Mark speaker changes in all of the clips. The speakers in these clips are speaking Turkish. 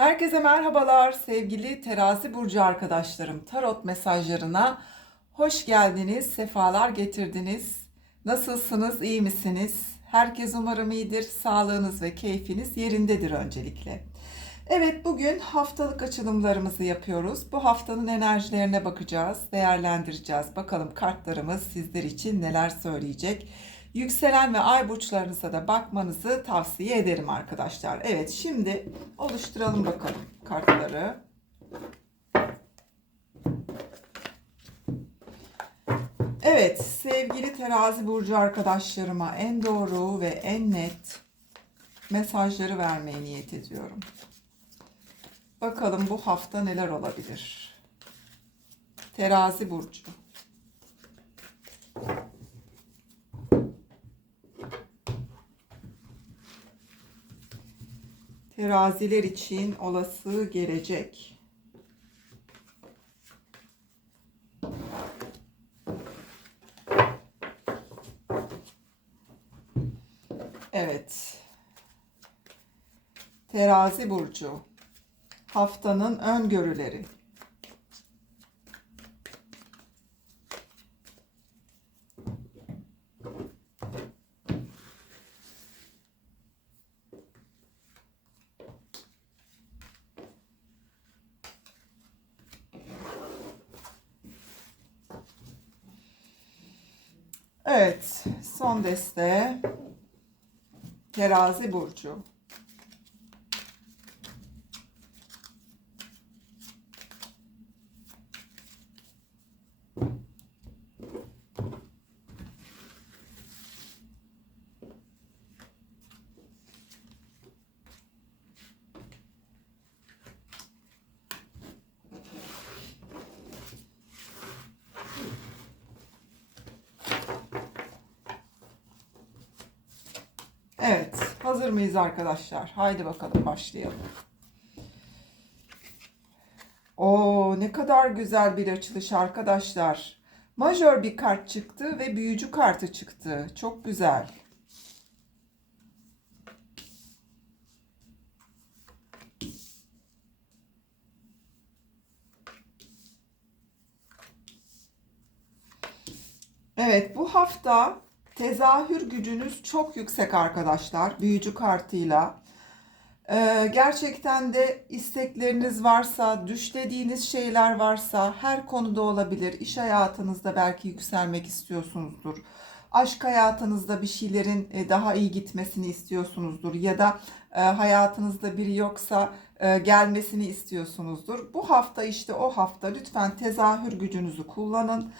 Speaker 1: Herkese merhabalar sevgili terazi burcu arkadaşlarım. Tarot mesajlarına hoş geldiniz, sefalar getirdiniz. Nasılsınız, iyi misiniz? Herkes umarım iyidir, sağlığınız ve keyfiniz yerindedir öncelikle. Evet bugün haftalık açılımlarımızı yapıyoruz. Bu haftanın enerjilerine bakacağız, değerlendireceğiz. Bakalım kartlarımız sizler için neler söyleyecek. Yükselen ve ay burçlarınıza da bakmanızı tavsiye ederim arkadaşlar. Evet şimdi oluşturalım bakalım kartları. Evet sevgili terazi burcu arkadaşlarıma en doğru ve en net mesajları vermeye niyet ediyorum. Bakalım bu hafta neler olabilir? Terazi burcu. Teraziler için olası gelecek. Evet. Terazi burcu. Haftanın öngörüleri. Evet, son deste Terazi burcu. Evet, hazır mıyız arkadaşlar? Haydi bakalım başlayalım. Oo, ne kadar güzel bir açılış arkadaşlar. Majör bir kart çıktı ve büyücü kartı çıktı. Çok güzel. Evet, bu hafta tezahür gücünüz çok yüksek arkadaşlar. Büyücü kartıyla. Ee, gerçekten de istekleriniz varsa, düşlediğiniz şeyler varsa her konuda olabilir. İş hayatınızda belki yükselmek istiyorsunuzdur. Aşk hayatınızda bir şeylerin e, daha iyi gitmesini istiyorsunuzdur. Ya da e, hayatınızda biri yoksa e, gelmesini istiyorsunuzdur. Bu hafta işte o hafta lütfen tezahür gücünüzü kullanın.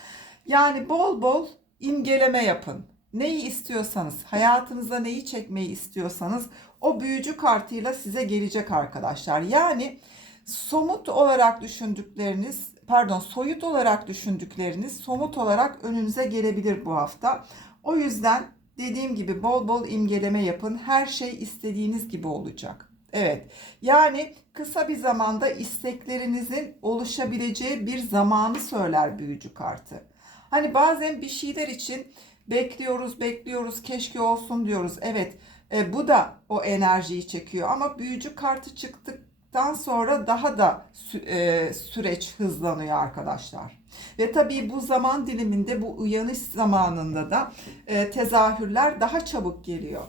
Speaker 1: Yani bol bol imgeleme yapın. Neyi istiyorsanız, hayatınıza neyi çekmeyi istiyorsanız o büyücü kartıyla size gelecek arkadaşlar. Yani somut olarak düşündükleriniz, pardon soyut olarak düşündükleriniz somut olarak önünüze gelebilir bu hafta. O yüzden dediğim gibi bol bol imgeleme yapın. Her şey istediğiniz gibi olacak. Evet. Yani kısa bir zamanda isteklerinizin oluşabileceği bir zamanı söyler büyücü kartı. Hani bazen bir şeyler için bekliyoruz, bekliyoruz, keşke olsun diyoruz. Evet, e, bu da o enerjiyi çekiyor ama büyücü kartı çıktıktan sonra daha da sü- e, süreç hızlanıyor arkadaşlar. Ve tabii bu zaman diliminde, bu uyanış zamanında da e, tezahürler daha çabuk geliyor.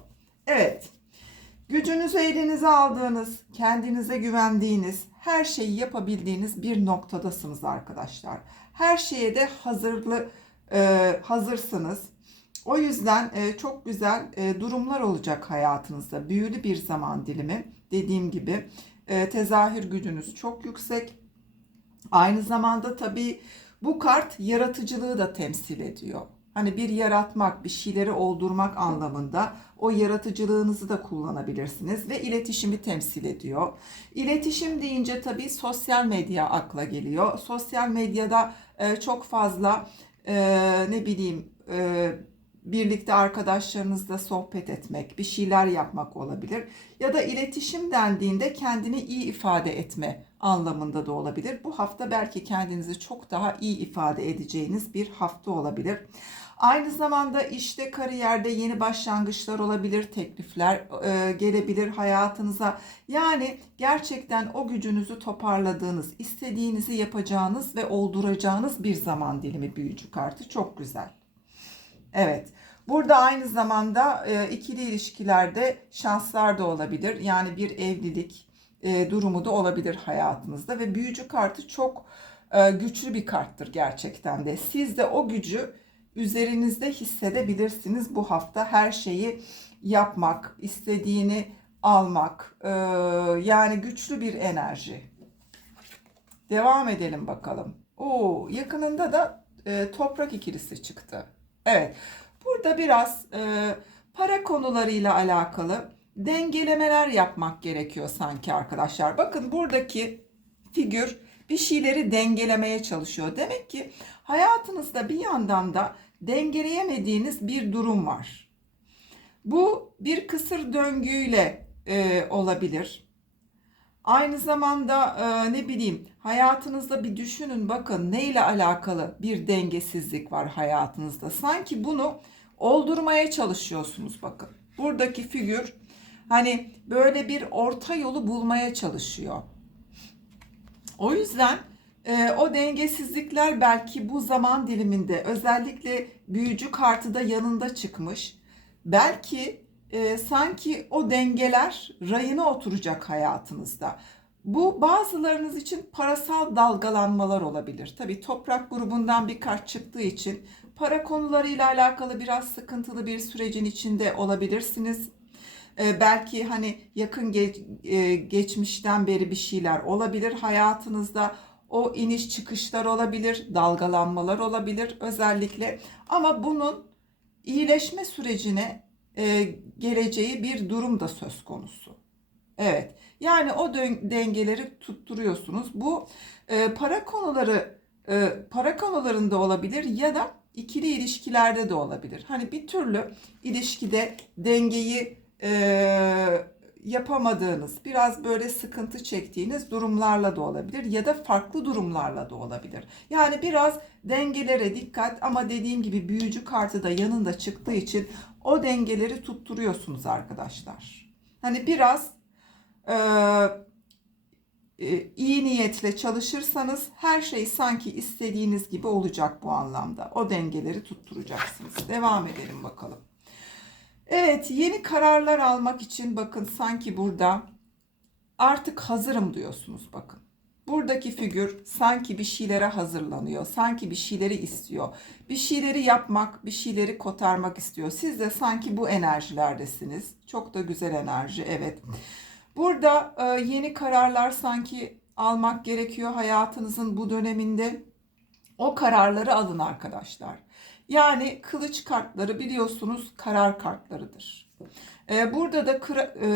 Speaker 1: Evet, gücünüzü elinize aldığınız, kendinize güvendiğiniz, her şeyi yapabildiğiniz bir noktadasınız arkadaşlar. Her şeye de hazırlı e, hazırsınız. O yüzden e, çok güzel e, durumlar olacak hayatınızda. Büyülü bir zaman dilimi. Dediğim gibi e, tezahür gücünüz çok yüksek. Aynı zamanda tabii bu kart yaratıcılığı da temsil ediyor. Hani bir yaratmak, bir şeyleri oldurmak anlamında o yaratıcılığınızı da kullanabilirsiniz ve iletişimi temsil ediyor. İletişim deyince tabii sosyal medya akla geliyor. Sosyal medyada e, çok fazla e, ne bileyim e, birlikte arkadaşlarınızla sohbet etmek, bir şeyler yapmak olabilir. Ya da iletişim dendiğinde kendini iyi ifade etme anlamında da olabilir. Bu hafta belki kendinizi çok daha iyi ifade edeceğiniz bir hafta olabilir. Aynı zamanda işte kariyerde yeni başlangıçlar olabilir, teklifler e, gelebilir hayatınıza. Yani gerçekten o gücünüzü toparladığınız, istediğinizi yapacağınız ve olduracağınız bir zaman dilimi büyücü kartı çok güzel. Evet. Burada aynı zamanda e, ikili ilişkilerde şanslar da olabilir. Yani bir evlilik e, durumu da olabilir hayatınızda ve büyücü kartı çok e, güçlü bir karttır gerçekten de. Siz de o gücü üzerinizde hissedebilirsiniz bu hafta her şeyi yapmak, istediğini almak. e, yani güçlü bir enerji. Devam edelim bakalım. Oo, yakınında da e, toprak ikilisi çıktı. Evet. Burada biraz e, para konularıyla alakalı dengelemeler yapmak gerekiyor sanki arkadaşlar. Bakın buradaki figür bir şeyleri dengelemeye çalışıyor. Demek ki hayatınızda bir yandan da dengeleyemediğiniz bir durum var. Bu bir kısır döngüyle e, olabilir. Aynı zamanda e, ne bileyim hayatınızda bir düşünün bakın neyle alakalı bir dengesizlik var hayatınızda. Sanki bunu oldurmaya çalışıyorsunuz bakın. Buradaki figür hani böyle bir orta yolu bulmaya çalışıyor. O yüzden e, o dengesizlikler belki bu zaman diliminde özellikle büyücü kartı da yanında çıkmış. Belki e, sanki o dengeler rayına oturacak hayatınızda. Bu bazılarınız için parasal dalgalanmalar olabilir. Tabii toprak grubundan bir kart çıktığı için para konularıyla alakalı biraz sıkıntılı bir sürecin içinde olabilirsiniz. E, belki hani yakın ge- e, geçmişten beri bir şeyler olabilir hayatınızda. O iniş çıkışlar olabilir, dalgalanmalar olabilir özellikle. Ama bunun iyileşme sürecine e, geleceği bir durum da söz konusu. Evet. Yani o dengeleri tutturuyorsunuz. Bu e, para konuları e, para konularında olabilir ya da ikili ilişkilerde de olabilir. Hani bir türlü ilişkide dengeyi e, yapamadığınız, biraz böyle sıkıntı çektiğiniz durumlarla da olabilir ya da farklı durumlarla da olabilir. Yani biraz dengelere dikkat ama dediğim gibi büyücü kartı da yanında çıktığı için o dengeleri tutturuyorsunuz arkadaşlar. Hani biraz e, e, iyi niyetle çalışırsanız her şey sanki istediğiniz gibi olacak bu anlamda. O dengeleri tutturacaksınız. Devam edelim bakalım. Evet, yeni kararlar almak için bakın sanki burada artık hazırım diyorsunuz bakın. Buradaki figür sanki bir şeylere hazırlanıyor, sanki bir şeyleri istiyor. Bir şeyleri yapmak, bir şeyleri kotarmak istiyor. Siz de sanki bu enerjilerdesiniz. Çok da güzel enerji, evet. Burada e, yeni kararlar sanki almak gerekiyor hayatınızın bu döneminde. O kararları alın arkadaşlar. Yani kılıç kartları biliyorsunuz karar kartlarıdır. E, burada da kıra, e,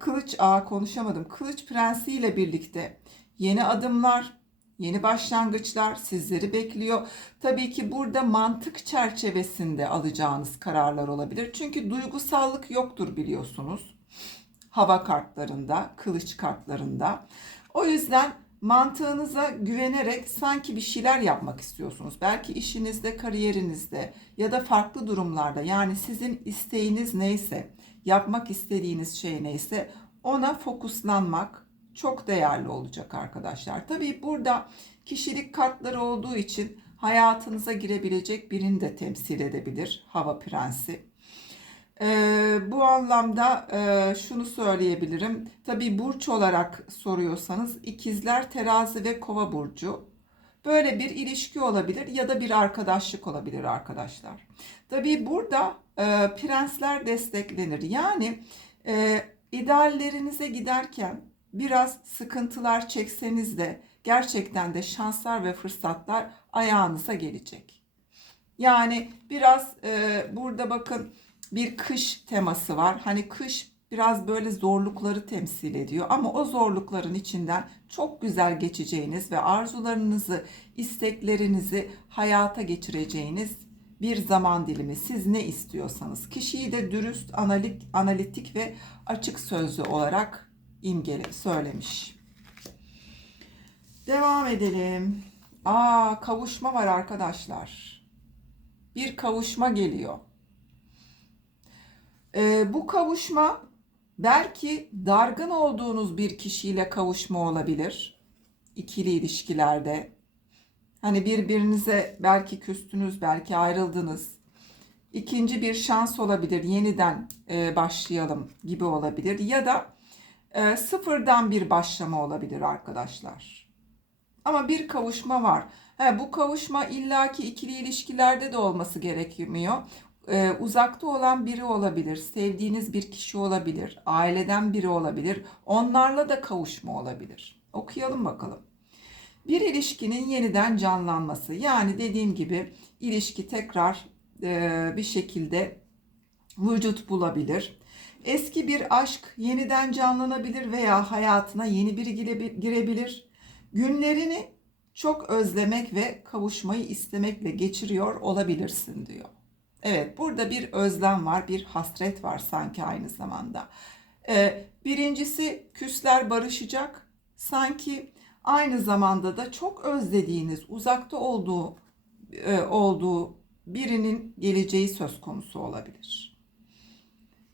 Speaker 1: kılıç a konuşamadım. Kılıç prensi ile birlikte yeni adımlar, yeni başlangıçlar sizleri bekliyor. Tabii ki burada mantık çerçevesinde alacağınız kararlar olabilir. Çünkü duygusallık yoktur biliyorsunuz. Hava kartlarında, kılıç kartlarında. O yüzden mantığınıza güvenerek sanki bir şeyler yapmak istiyorsunuz. Belki işinizde, kariyerinizde ya da farklı durumlarda yani sizin isteğiniz neyse, yapmak istediğiniz şey neyse ona fokuslanmak çok değerli olacak arkadaşlar. Tabii burada kişilik kartları olduğu için hayatınıza girebilecek birini de temsil edebilir hava prensi. Ee, bu anlamda e, şunu söyleyebilirim. Tabii burç olarak soruyorsanız ikizler, terazi ve kova burcu. Böyle bir ilişki olabilir ya da bir arkadaşlık olabilir arkadaşlar. Tabii burada e, prensler desteklenir. Yani e, ideallerinize giderken biraz sıkıntılar çekseniz de gerçekten de şanslar ve fırsatlar ayağınıza gelecek. Yani biraz e, burada bakın bir kış teması var. Hani kış biraz böyle zorlukları temsil ediyor ama o zorlukların içinden çok güzel geçeceğiniz ve arzularınızı, isteklerinizi hayata geçireceğiniz bir zaman dilimi. Siz ne istiyorsanız. Kişiyi de dürüst, analik, analitik ve açık sözlü olarak imgele söylemiş. Devam edelim. Aa kavuşma var arkadaşlar. bir kavuşma geliyor. Ee, bu kavuşma belki dargın olduğunuz bir kişiyle kavuşma olabilir. İkili ilişkilerde. Hani birbirinize belki küstünüz, belki ayrıldınız. İkinci bir şans olabilir. Yeniden e, başlayalım gibi olabilir. Ya da e, sıfırdan bir başlama olabilir arkadaşlar. Ama bir kavuşma var. He, bu kavuşma illaki ikili ilişkilerde de olması gerekmiyor. Ee, uzakta olan biri olabilir, sevdiğiniz bir kişi olabilir, aileden biri olabilir. Onlarla da kavuşma olabilir. Okuyalım bakalım. Bir ilişkinin yeniden canlanması. Yani dediğim gibi ilişki tekrar e, bir şekilde vücut bulabilir. Eski bir aşk yeniden canlanabilir veya hayatına yeni biri gire- girebilir. Günlerini çok özlemek ve kavuşmayı istemekle geçiriyor olabilirsin diyor. Evet, burada bir özlem var, bir hasret var sanki aynı zamanda. Ee, birincisi küsler barışacak. Sanki aynı zamanda da çok özlediğiniz, uzakta olduğu e, olduğu birinin geleceği söz konusu olabilir.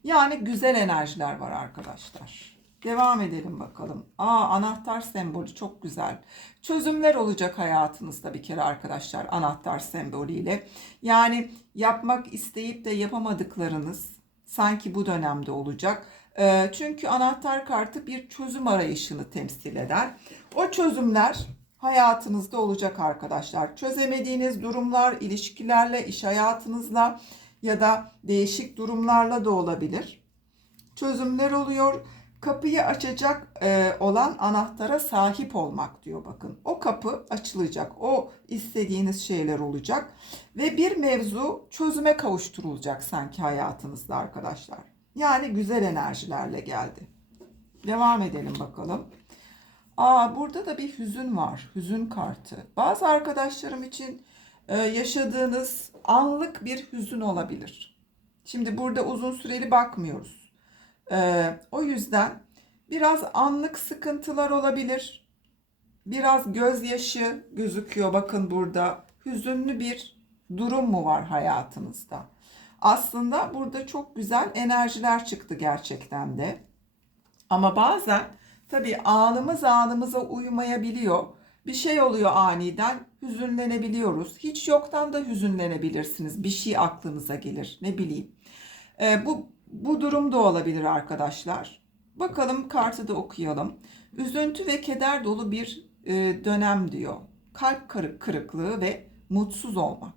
Speaker 1: Yani güzel enerjiler var arkadaşlar. Devam edelim bakalım. Aa anahtar sembolü çok güzel. Çözümler olacak hayatınızda bir kere arkadaşlar anahtar sembolüyle. Yani yapmak isteyip de yapamadıklarınız sanki bu dönemde olacak. Ee, çünkü anahtar kartı bir çözüm arayışını temsil eder. O çözümler hayatınızda olacak arkadaşlar. Çözemediğiniz durumlar ilişkilerle, iş hayatınızla ya da değişik durumlarla da olabilir. Çözümler oluyor kapıyı açacak e, olan anahtara sahip olmak diyor bakın. O kapı açılacak. O istediğiniz şeyler olacak ve bir mevzu çözüme kavuşturulacak sanki hayatınızda arkadaşlar. Yani güzel enerjilerle geldi. Devam edelim bakalım. Aa burada da bir hüzün var. Hüzün kartı. Bazı arkadaşlarım için e, yaşadığınız anlık bir hüzün olabilir. Şimdi burada uzun süreli bakmıyoruz. Ee, o yüzden biraz anlık sıkıntılar olabilir. Biraz gözyaşı gözüküyor. Bakın burada hüzünlü bir durum mu var hayatınızda? Aslında burada çok güzel enerjiler çıktı gerçekten de. Ama bazen tabii anımız anımıza uymayabiliyor. Bir şey oluyor aniden hüzünlenebiliyoruz. Hiç yoktan da hüzünlenebilirsiniz. Bir şey aklınıza gelir. Ne bileyim. Ee, bu bu durum da olabilir arkadaşlar. Bakalım kartı da okuyalım. Üzüntü ve keder dolu bir e, dönem diyor. Kalp kırık kırıklığı ve mutsuz olmak.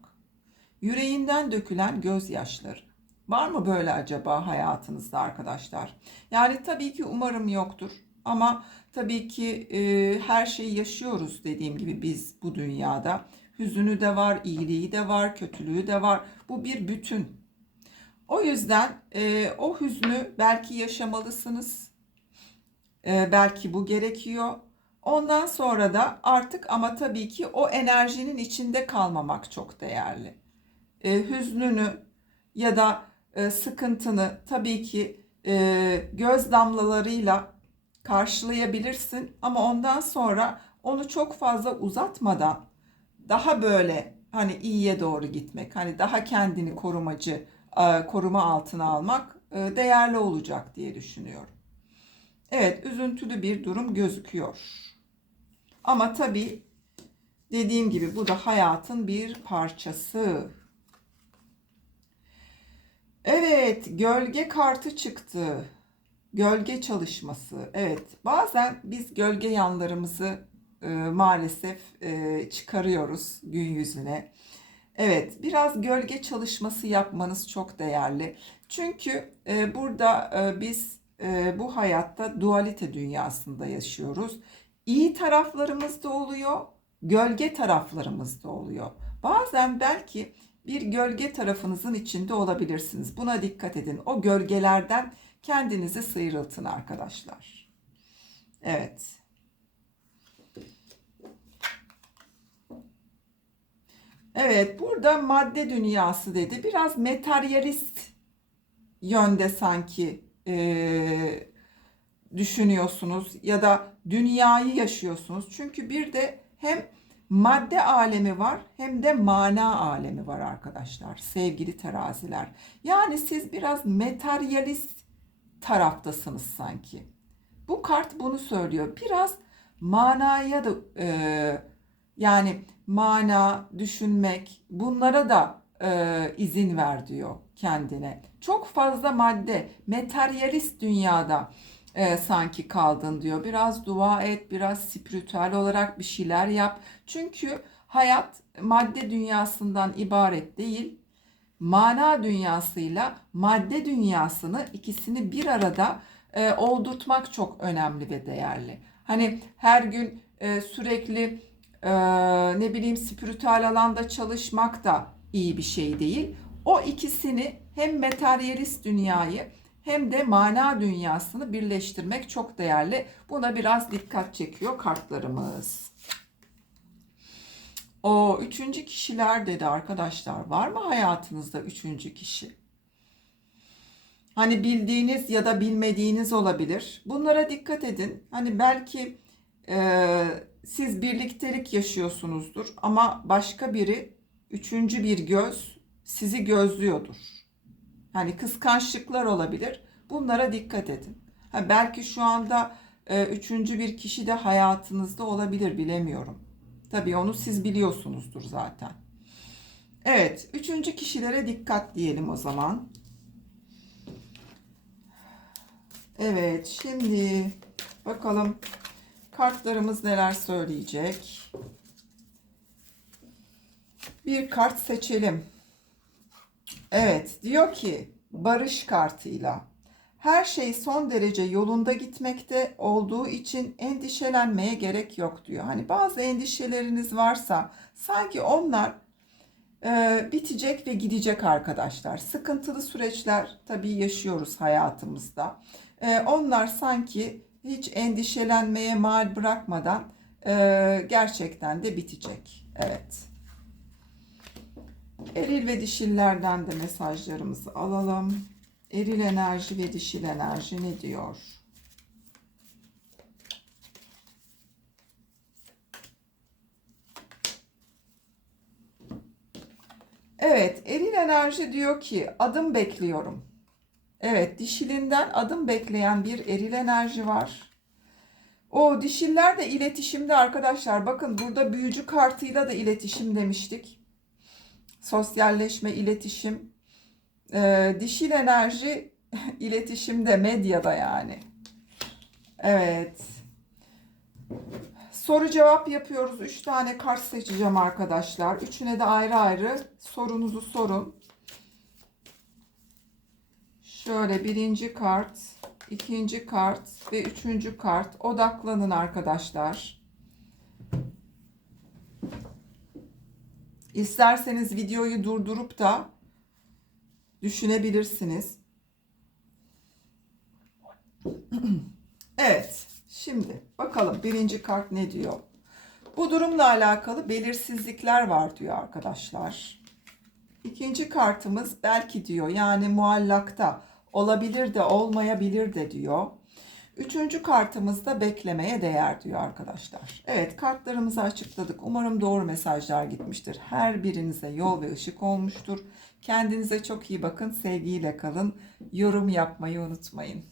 Speaker 1: Yüreğinden dökülen gözyaşları. Var mı böyle acaba hayatınızda arkadaşlar? Yani tabii ki umarım yoktur. Ama tabii ki e, her şeyi yaşıyoruz dediğim gibi biz bu dünyada. Hüzünü de var, iyiliği de var, kötülüğü de var. Bu bir bütün. O yüzden e, o hüznü belki yaşamalısınız. E, belki bu gerekiyor. Ondan sonra da artık ama tabii ki o enerjinin içinde kalmamak çok değerli. E, hüznünü ya da e, sıkıntını tabii ki e, göz damlalarıyla karşılayabilirsin ama ondan sonra onu çok fazla uzatmadan daha böyle hani iyiye doğru gitmek, hani daha kendini korumacı koruma altına almak e, değerli olacak diye düşünüyorum. Evet, üzüntülü bir durum gözüküyor. Ama tabii dediğim gibi bu da hayatın bir parçası. Evet, gölge kartı çıktı. Gölge çalışması. Evet, bazen biz gölge yanlarımızı e, maalesef e, çıkarıyoruz gün yüzüne. Evet, biraz gölge çalışması yapmanız çok değerli. Çünkü e, burada e, biz e, bu hayatta dualite dünyasında yaşıyoruz. İyi taraflarımız da oluyor, gölge taraflarımız da oluyor. Bazen belki bir gölge tarafınızın içinde olabilirsiniz. Buna dikkat edin. O gölgelerden kendinizi sıyrıltın arkadaşlar. Evet. Evet, burada madde dünyası dedi. Biraz materyalist yönde sanki e, düşünüyorsunuz ya da dünyayı yaşıyorsunuz. Çünkü bir de hem madde alemi var hem de mana alemi var arkadaşlar sevgili teraziler. Yani siz biraz materyalist taraftasınız sanki. Bu kart bunu söylüyor. Biraz manaya da e, yani mana, düşünmek bunlara da e, izin ver diyor kendine. Çok fazla madde, materyalist dünyada e, sanki kaldın diyor. Biraz dua et, biraz spiritüel olarak bir şeyler yap. Çünkü hayat madde dünyasından ibaret değil. Mana dünyasıyla madde dünyasını ikisini bir arada e, oldurtmak çok önemli ve değerli. Hani her gün e, sürekli e, ne bileyim spiritüel alanda çalışmak da iyi bir şey değil. O ikisini hem materyalist dünyayı hem de mana dünyasını birleştirmek çok değerli. Buna biraz dikkat çekiyor kartlarımız. O üçüncü kişiler dedi arkadaşlar. Var mı hayatınızda üçüncü kişi? Hani bildiğiniz ya da bilmediğiniz olabilir. Bunlara dikkat edin. Hani belki e, siz birliktelik yaşıyorsunuzdur ama başka biri üçüncü bir göz sizi gözlüyordur. Hani kıskançlıklar olabilir. Bunlara dikkat edin. Ha, belki şu anda e, üçüncü bir kişi de hayatınızda olabilir bilemiyorum. Tabii onu siz biliyorsunuzdur zaten. Evet, üçüncü kişilere dikkat diyelim o zaman. Evet, şimdi bakalım kartlarımız neler söyleyecek. Bir kart seçelim. Evet, diyor ki barış kartıyla her şey son derece yolunda gitmekte olduğu için endişelenmeye gerek yok diyor. Hani bazı endişeleriniz varsa sanki onlar e, bitecek ve gidecek arkadaşlar. Sıkıntılı süreçler tabii yaşıyoruz hayatımızda. E, onlar sanki hiç endişelenmeye mal bırakmadan e, gerçekten de bitecek. Evet. Eril ve dişillerden de mesajlarımızı alalım. Eril enerji ve dişil enerji ne diyor? Evet, eril enerji diyor ki adım bekliyorum. Evet, dişilinden adım bekleyen bir eril enerji var. O dişiller de iletişimde arkadaşlar. Bakın burada büyücü kartıyla da iletişim demiştik. Sosyalleşme, iletişim. Ee, dişil enerji iletişimde, medyada yani. Evet. Soru cevap yapıyoruz. Üç tane kart seçeceğim arkadaşlar. Üçüne de ayrı ayrı sorunuzu sorun. Şöyle birinci kart, ikinci kart ve üçüncü kart. Odaklanın arkadaşlar. İsterseniz videoyu durdurup da düşünebilirsiniz. Evet, şimdi bakalım birinci kart ne diyor? Bu durumla alakalı belirsizlikler var diyor arkadaşlar. İkinci kartımız belki diyor yani muallakta olabilir de olmayabilir de diyor. Üçüncü kartımız da beklemeye değer diyor arkadaşlar. Evet kartlarımızı açıkladık. Umarım doğru mesajlar gitmiştir. Her birinize yol ve ışık olmuştur. Kendinize çok iyi bakın. Sevgiyle kalın. Yorum yapmayı unutmayın.